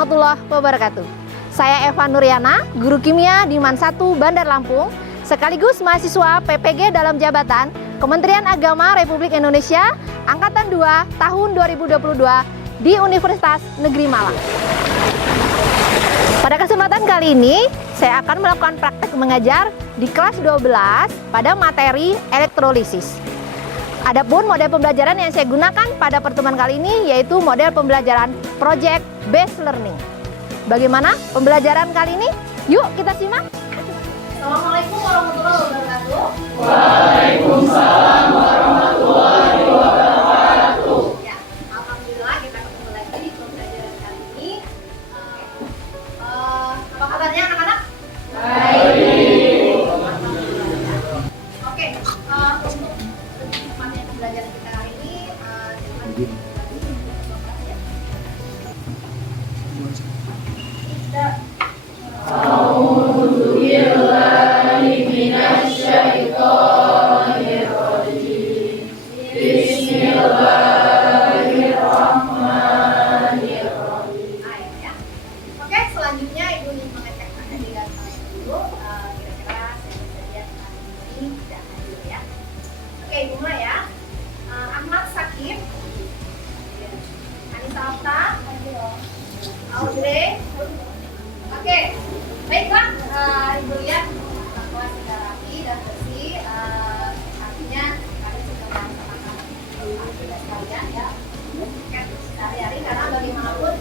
warahmatullahi wabarakatuh. Saya Eva Nuriana, guru kimia di MAN 1 Bandar Lampung, sekaligus mahasiswa PPG dalam jabatan Kementerian Agama Republik Indonesia Angkatan 2 tahun 2022 di Universitas Negeri Malang. Pada kesempatan kali ini, saya akan melakukan praktek mengajar di kelas 12 pada materi elektrolisis. Adapun model pembelajaran yang saya gunakan pada pertemuan kali ini yaitu model pembelajaran Project Based Learning. Bagaimana pembelajaran kali ini? Yuk kita simak. Assalamualaikum warahmatullahi wabarakatuh. Waalaikumsalam warahmatullahi wabarakatuh. Ya, alhamdulillah kita ketemu lagi di pembelajaran kali ini. Apa kabarnya anak-anak? Baik. Oke, untuk materi pembelajaran kita hari ini, A'udzubillahi minasyaitonirrajim. Bismillahirrahmanirrahim. ya. Oke, selanjutnya Ibu ingin mengecek kehadiran kalian dulu. Kira-kira saya bisa lihat hari ini tidak hadir ya. Oke, Ibu mulai ya. Ahmad Sakib, Anissa Okta, Audrey. Oke, baiklah. Ibu lihat bahwa sudah rapi dan bersih. Artinya kalian sudah melaksanakan aktivitas kalian ya. Sehari-hari karena bagaimanapun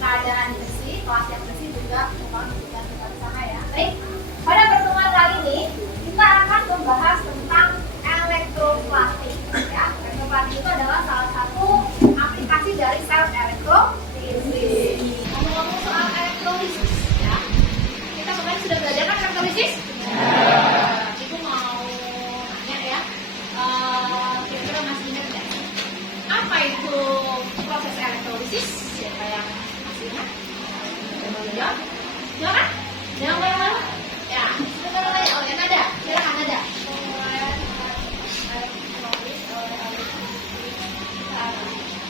keadaan bersih, kelas yang bersih juga merupakan tujuan kita bersama ya. Baik, pada pertemuan kali ini kita akan membahas tentang elektroplastik. Ya, elektroplastik itu adalah salah satu aplikasi dari sel elektrolisis. Ngomong-ngomong soal elektrolisis, ya, kita kemarin sudah belajar kan elektrolisis? Ibu mau nanya ya, kira-kira masih ingat nggak? Apa itu proses elektrolisis? Siapa yang masih ingat? Mau jawab? Silakan. Jangan malu-malu. Ya, sudah nanya. Oh, yang ada. Silakan ada.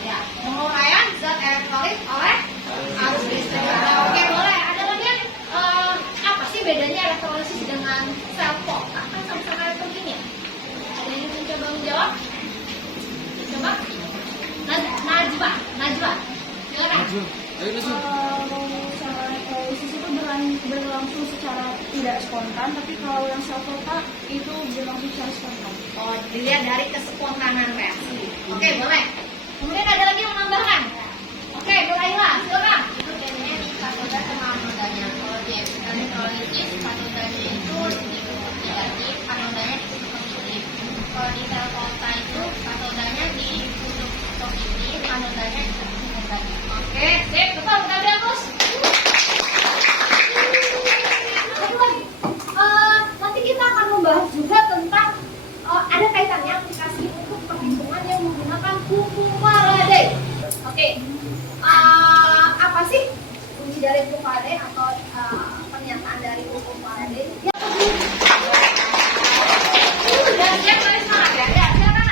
Ya, penguraian zat elektrolit oleh arus listrik. Oke, boleh. Ada lagi yang apa sih bedanya elektrolisis dengan sel pulsa? Kan sama-sama elektrokimia. Ada yang mencoba menjawab? Coba. Najwa. Silakan. Kalau secara elektrolisis itu berlangsung secara tidak spontan, tapi kalau yang sel pulsa itu berlangsung secara spontan. Oh, dilihat dari kespontanan reaksi. Oke, boleh. Kemudian ada lagi yang menambahkan. Oke, Bu Laila, silakan. Itu bedanya di katoda sama anodanya. Kalau di elektrolisis, katodanya itu negatif, anodanya ditutup positif. Kalau di sel pulsa itu katodanya ditutup positif, anodanya ditutup negatif. Oke, sip, betul, kita lihat terus. Nanti kita akan membahas juga tentang ada kaitannya aplikasi untuk perhitungan yang menggunakan kuku Faraday. Oke, apa sih kunci dari kuku Faraday atau pernyataan dari kuku Faraday? Udah siap kali semangat ya? Ya, silakan.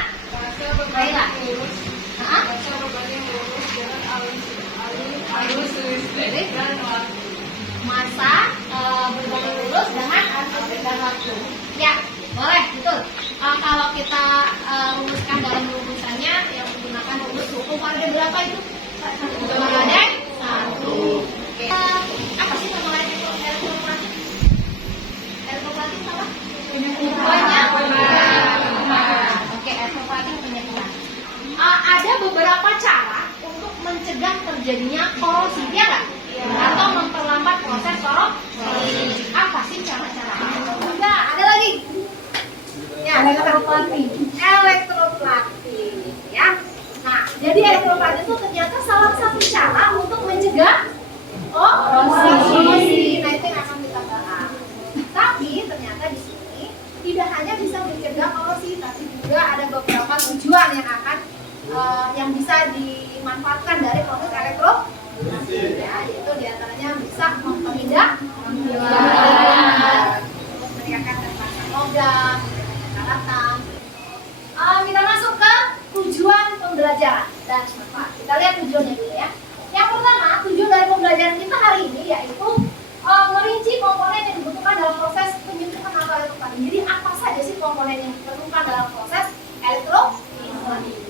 Baiklah. Masa berbanding lurus dengan arus dan waktu. Ya, boleh, betul. Kalau kita rumuskan dalam rumusannya yang menggunakan rumus hukum Faraday berapa itu? Faraday 1. Oke. Apa sih nama lain elektroplastik? Elektroplastik apa? Penyatuan. Oke, elektroplastik penyatuan. Ada beberapa cara untuk mencegah terjadinya korosi, ya nggak? Atau memperlambat proses korosi. Apa sih cara-cara? Enggak, ada lagi. Ya, elektroplastik. Ya. Nah, jadi elektroplastik itu ternyata salah satu cara untuk mencegah korosi. Nah, itu yang akan kita bahas. Tapi ternyata di sini tidak hanya bisa mencegah korosi, tapi juga ada beberapa tujuan yang akan yang bisa dimanfaatkan dari proses elektrolisis. Ya, yaitu diantaranya bisa mempermudah meningkatkan ketahanan logam, karatan. Kita masuk ke tujuan pembelajaran dan manfaat. Kita lihat tujuannya dulu ya. Yang pertama, tujuan dari pembelajaran kita hari ini yaitu merinci komponen yang dibutuhkan dalam proses penyembuhan atau elektroplating. Jadi apa saja sih komponen yang diperlukan dalam proses elektroplating?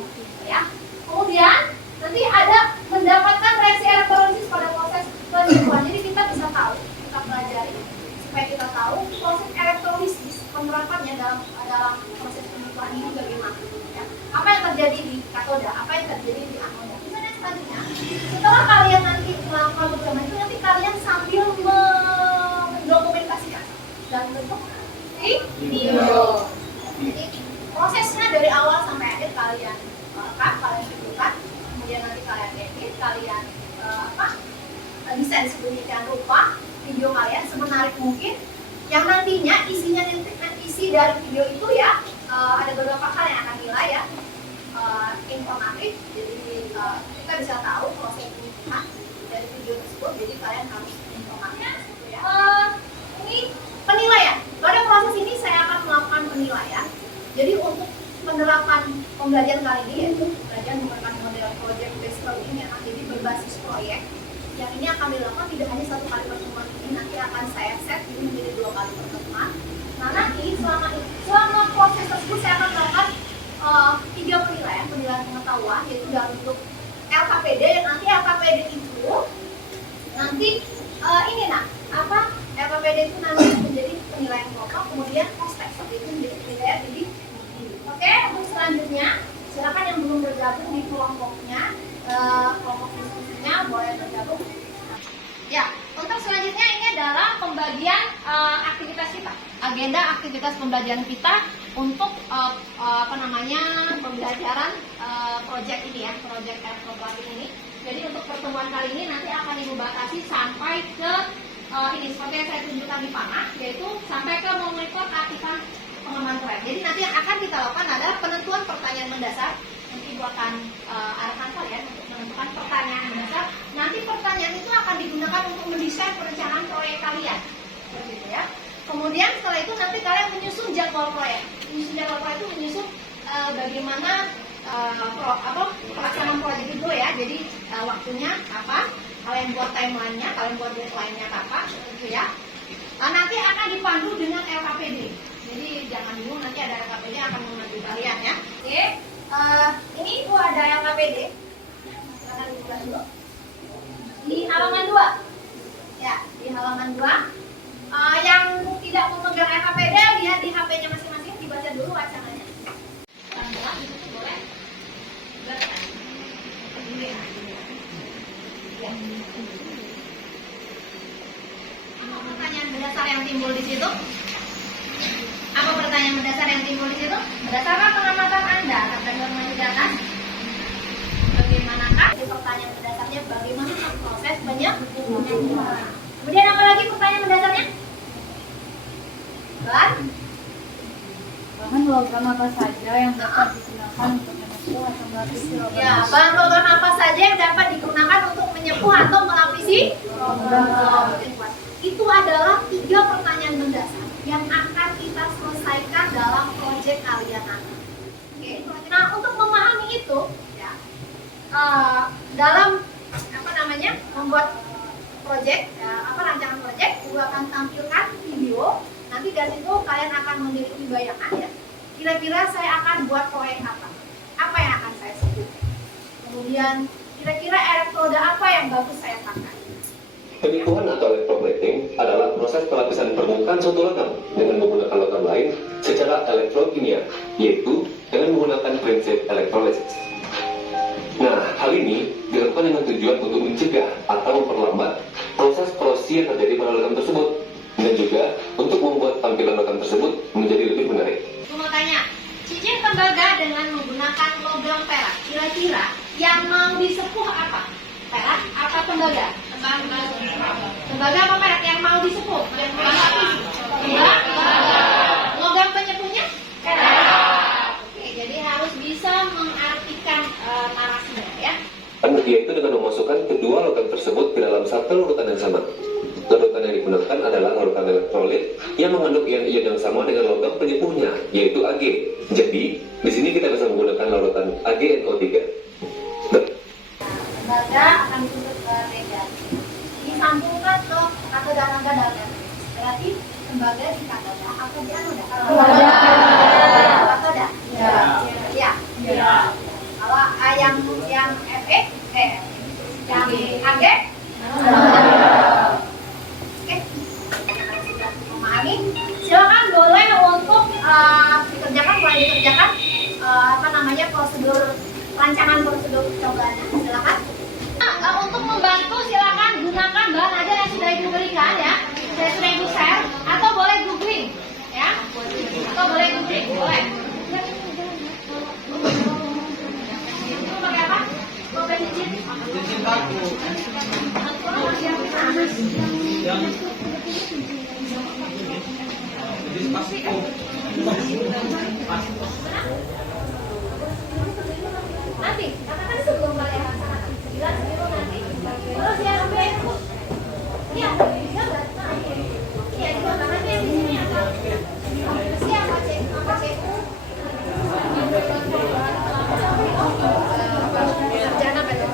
Ya. Kemudian nanti ada mendapatkan reaksi elektrolisis pada proses penyembuhan. Jadi kita bisa tahu, kita pelajari supaya kita tahu proses elektrolisis penerapannya dalam proses penyembuhan ini bagaimana. Ya. Apa yang terjadi di katoda, apa yang terjadi di anoda. Misalnya selanjutnya, setelah kalian nanti melakukan beberapa itu nanti kalian sambil mendokumentasikan dalam bentuk video. Jadi prosesnya dari awal sampai akhir kalian rekam, kalian videokan, kemudian nanti kalian edit, kalian desain sedemikian rupa video kalian semenarik mungkin, yang nantinya isinya isi dari video itu ya ada beberapa hal yang akan nilai ya, informatif. Jadi kita bisa tahu proses penyembuhan dari video tersebut. Jadi kalian harus informatif gitu ya. Ini penilaian. Pada proses ini saya akan melakukan penilaian. Jadi untuk penerapan pembelajaran kali ini yaitu pembelajaran menggunakan model project based learning ya, jadi berbasis proyek. Yang ini akan dilakukan tidak hanya satu kali pertemuan ini, nanti akan saya set ini menjadi 2 kali pertemuan. Nah nanti selama proses tersebut saya akan melakukan 3 penilaian pengetahuan, yaitu dalam bentuk LKPD. Dan nanti LKPD itu nanti LKPD itu nanti menjadi penilaian kelompok, kemudian prospek itu menjadi penilaian jadi. Oke, untuk selanjutnya silakan yang belum bergabung di kelompoknya, kelompok diskusinya boleh bergabung. Ya, untuk selanjutnya ini adalah pembagian aktivitas kita, agenda aktivitas pembelajaran kita untuk pembelajaran proyek ini ya, proyek elektroplating ini. Jadi untuk pertemuan kali ini nanti akan Ibu batasi sampai ke ini seperti yang saya tunjukkan di panah, yaitu sampai ke memonitor aktifan pengembangan proyek. Jadi nanti yang akan kita lakukan adalah penentuan pertanyaan mendasar. Nanti Ibu akan arahkan kalian untuk menentukan pertanyaan mendasar. Nanti pertanyaan itu akan digunakan untuk mendesain perencanaan proyek kalian, seperti itu ya. Kemudian setelah itu nanti kalian menyusun jadwal proyek. Menyusun jadwal proyek itu menyusun bagaimana pelaksanaan proyek itu ya. Jadi waktunya kapan, kalian buat timeline-nya, kalian buat deadline-nya kapan, gitu ya. Nanti akan dipandu dengan LKPD. Jadi jangan bingung, nanti ada LKPD yang akan membantu kalian ya. Oke, ini Ibu ada LKPD. Silakan dibuka dulu. Di halaman 2. Ya, di halaman 2. Yang tidak memegang LKPD lihat di HP-nya masing-masing, dibaca dulu wacananya. Pelan-pelan itu boleh. Ya. Apa pertanyaan mendasar yang timbul di situ? Apa pertanyaan mendasar yang timbul di situ? Berdasarkan pengamatan Anda, kata norma di atas, bagaimanakah? Pertanyaan mendasarnya bagaimana proses penyembuhan? Kemudian apa lagi pertanyaan mendasarnya? Bahan logam apa saja yang dapat digunakan untuk menyepuh atau melapisi logam? Ya, bahan logam apa saja yang dapat digunakan untuk menyepuh atau melapisi logam? Itu adalah 3 pertanyaan mendasar yang akan kita selesaikan dalam proyek kalian nanti. Oke. Nah, untuk memahami itu, ya, dalam membuat proyek, rancangan proyek, Ibu akan tampilkan video. Nanti dari situ kalian akan memiliki bayangan ya. Kira-kira saya akan buat proyek apa? Apa yang akan saya sebut? Kemudian kira-kira elektroda apa yang bagus saya pakai? Penipuan atau elektroplating adalah proses pelapisan permukaan suatu logam dengan menggunakan logam lain secara elektrokimia, yaitu dengan menggunakan prinsip elektrolisis. Nah, hal ini dilakukan dengan tujuan untuk mencegah atau memperlambat proses korosi yang terjadi pada logam tersebut, dan juga untuk membuat tampilan logam tersebut menjadi lebih menarik. Aku mau tanya, cincin tembaga dengan menggunakan logam perak, kira-kira yang mau disepuh apa? Perak apa tembaga? Tembaga apa perak yang mau disepuh? Yang mau dilapisi? Tembaga. Logam penyepuhnya? Perak. Oke, jadi harus bisa mengartikan narasinya ya. Yaitu dengan memasukkan kedua logam tersebut ke dalam satu larutan yang sama. Larutan yang digunakan adalah larutan elektrolit yang mengandung ion-ion yang sama dengan logam penyepuhnya, yaitu Ag. Jadi, di sini kita bisa menggunakan larutan AgNO3. Tembaga akan ditutup negatif. jangan gagal ya. Berarti tembaga di katoda atau di anoda? Katoda. Ya. Kalau yang FE, yang AG? Oke. Memahami? Silakan boleh untuk dikerjakan, mulai dikerjakan prosedur rancangan prosedur percobaannya. Silakan. Untuk membantu silakan gunakan bahan ajar yang sudah ibu berikan ya, sudah ibu share, atau boleh googling ya, atau boleh googling, boleh. Itu pakai apa? Pakai cincin. Cincin paku. Nanti, katakan sebelum kalian laksanakan. Jelas sebelum nanti. Terus yang sampai itu. Iya, bisa nggak? Iya, di tangannya di sini ada. Siapa cek? Apa cek? Sarjana apa itu?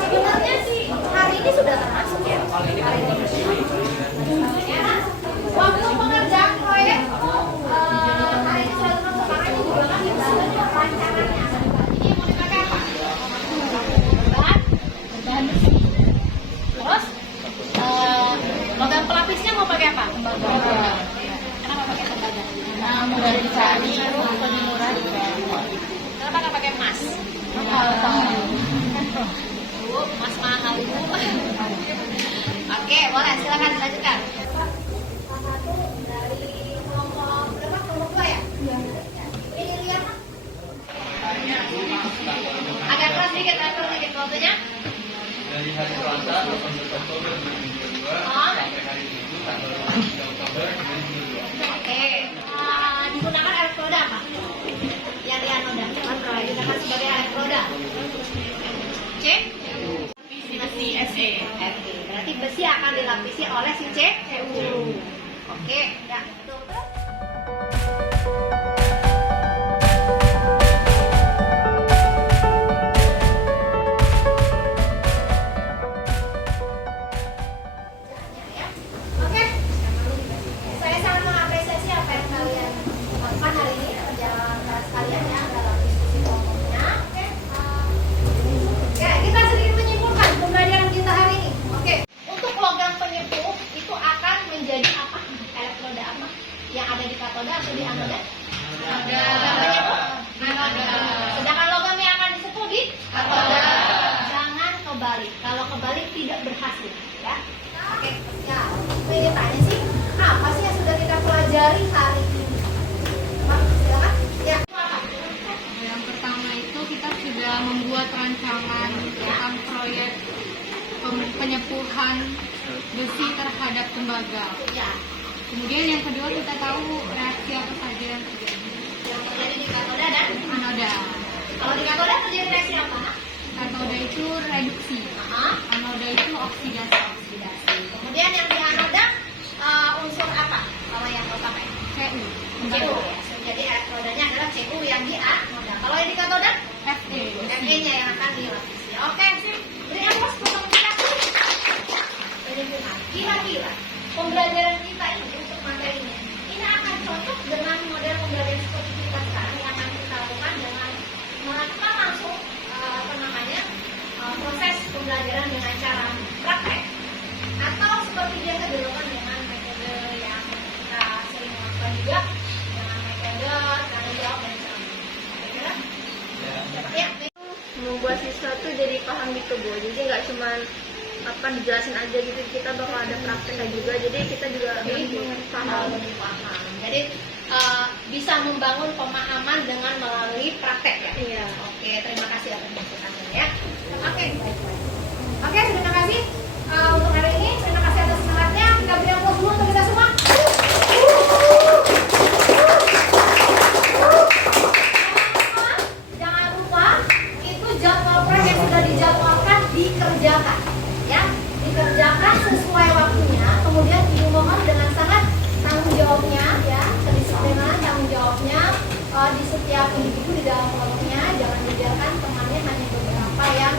Sebenarnya sih hari ini sudah termasuk ya. Hari ini. Ya, waktu pengerjaan proyek hari ini sudah termasuk karena ini juga kan rancangannya. Ini mau dipakai apa? Bahan besi. Terus logam pelapisnya mau pakai apa? Tembaga. Kenapa pakai tembaga? Nah, mudah dicari, lebih murah juga. Kenapa nggak pakai emas? Emas mahal. Oke, boleh silakan dilanjutkan. Dari kelompok berapa? Kelompok 2 ya? Iya. Ini lihat. Agak keras dikit fotonya. Dari hari Selasa 18 Oktober 2022 sampai hari Minggu tanggal 3 Oktober 2022. Oke. Digunakan elektroda apa? Yang di anoda. Digunakan sebagai elektroda. C. Besi SE. Berarti besi akan dilapisi oleh si CU. Oke, ya itu. Oke, saya sangat mengapresiasi apa yang kalian lakukan hari ini, perjalanan kelas kalian ya dalam diskusi kelompoknya. Oke, ya kita sedikit menyimpulkan pembelajaran kita hari ini. Oke, untuk logam penyepuh itu akan menjadi apa? Elektroda apa? Yang ada di katoda atau di anoda? Logam penyepuh? Anoda. Sedangkan logam yang akan disepuh di katoda. Jangan kebalik. Kalau kebalik tidak berhasil, ya. Oke, ya. Ini tanya sih, apa sih yang sudah kita pelajari hari ini? Silakan. Ya. Yang pertama itu kita sudah membuat rancangan tentang proyek penyepuhan besi terhadap tembaga. Ya. Kemudian yang kedua kita tahu reaksi apa saja yang terjadi. Yang terjadi di katoda dan Anoda. kalau di katoda terjadi reaksi apa? Katoda itu reduksi. Anoda itu oksidasi. Kemudian yang di anoda unsur apa? Kalau yang kau pakai? CU. CU. Jadi elektrodanya adalah CU yang di anoda. Kalau yang di katoda? Fe. Fe-nya yang akan dilapisi. Oke, sip. Beri aplaus untuk kita. Kira-kira pembelajaran kita ini untuk materinya ini akan cocok dengan model pembelajaran seperti kita sekarang yang akan kita lakukan dengan melakukan langsung proses pembelajaran dengan cara praktek, atau seperti biasa dilakukan dengan metode yang kita sering lakukan juga dengan metode tanya jawab dan sebagainya. Ya. Membuat siswa tuh jadi paham gitu Bu, jadi nggak cuma dijelasin aja gitu, kita bakal ada prakteknya juga, jadi kita juga paham. Jadi bisa membangun pemahaman dengan melalui praktek ya. Iya. Oke, terima kasih atas masukannya ya. Oke, oke, terima kasih untuk hari ini. Terima kasih atas semangatnya. Kita beri aplaus dulu untuk kita semua. Jangan lupa itu jadwal proyek yang sudah dijadwalkan dikerjakan, ya, dikerjakan sesuai waktunya. Kemudian dimohon dengan sangat tanggung jawabnya, ya, kedisiplinan tanggung jawabnya di setiap individu di dalam kelompoknya. Jangan dibiarkan temannya hanya beberapa yang